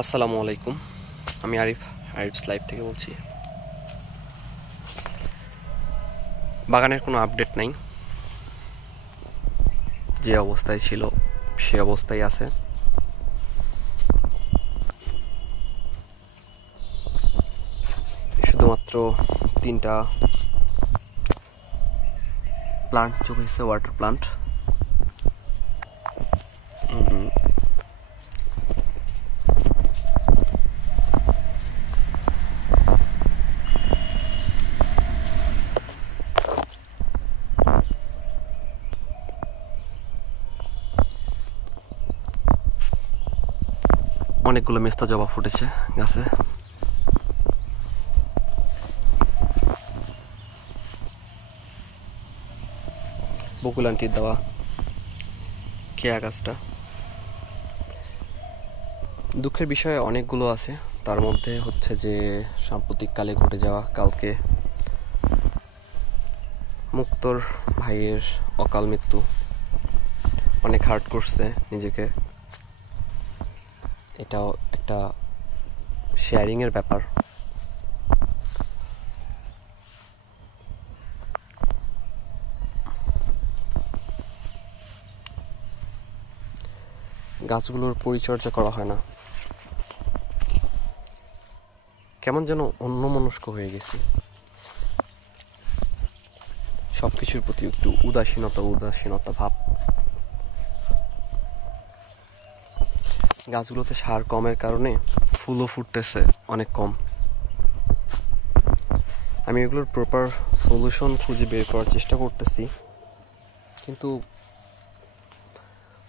আসসালামু আলাইকুম। আমি আরিফস লাইভ থেকে বলছি। বাগানের কোনো আপডেট নাই, যে অবস্থায় ছিল সে অবস্থায় আছে। শুধুমাত্র 3টা প্লান্ট যোগ হয়েছে, ওয়াটার প্লান্ট। অনেকগুলো মেস্তা জবা ফুটেছে গাছে। বকুল আন্টির দেওয়া কেয়া গাছটা। দুঃখের বিষয় অনেকগুলো আছে, তার মধ্যে হচ্ছে যে সাম্প্রতিককালে ঘটে যাওয়া কালকে মুক্তর ভাইয়ের অকাল মৃত্যু অনেক হার্ট করছে নিজেকে। এটাও একটা শেয়ারিংয়ের ব্যাপার। গাছগুলোর পরিচর্যা করা হয় না, কেমন যেন অন্যমনস্ক হয়ে গেছি। সবকিছুর প্রতি একটু উদাসীনতা ভাব। গাছগুলোতে সার কমের কারণে ফুলও ফুটতেছে অনেক কম। আমি এগুলোর প্রপার সলিউশন খুঁজে বের করার চেষ্টা করতেছি, কিন্তু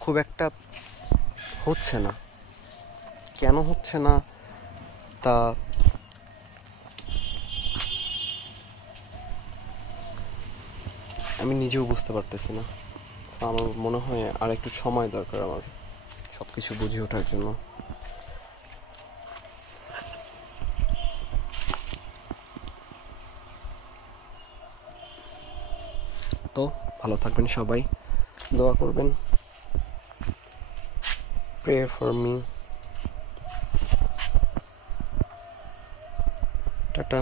খুব একটা হচ্ছে না। কেন হচ্ছে না তা আমি নিজেও বুঝতে পারতেছি না। আমার মনে হয় আর একটু সময় দরকার আমার সবকিছু বুঝে ওঠার জন্য। তো ভালো থাকবেন সবাই, দোয়া করবেন, প্রে ফর মি। টাটা।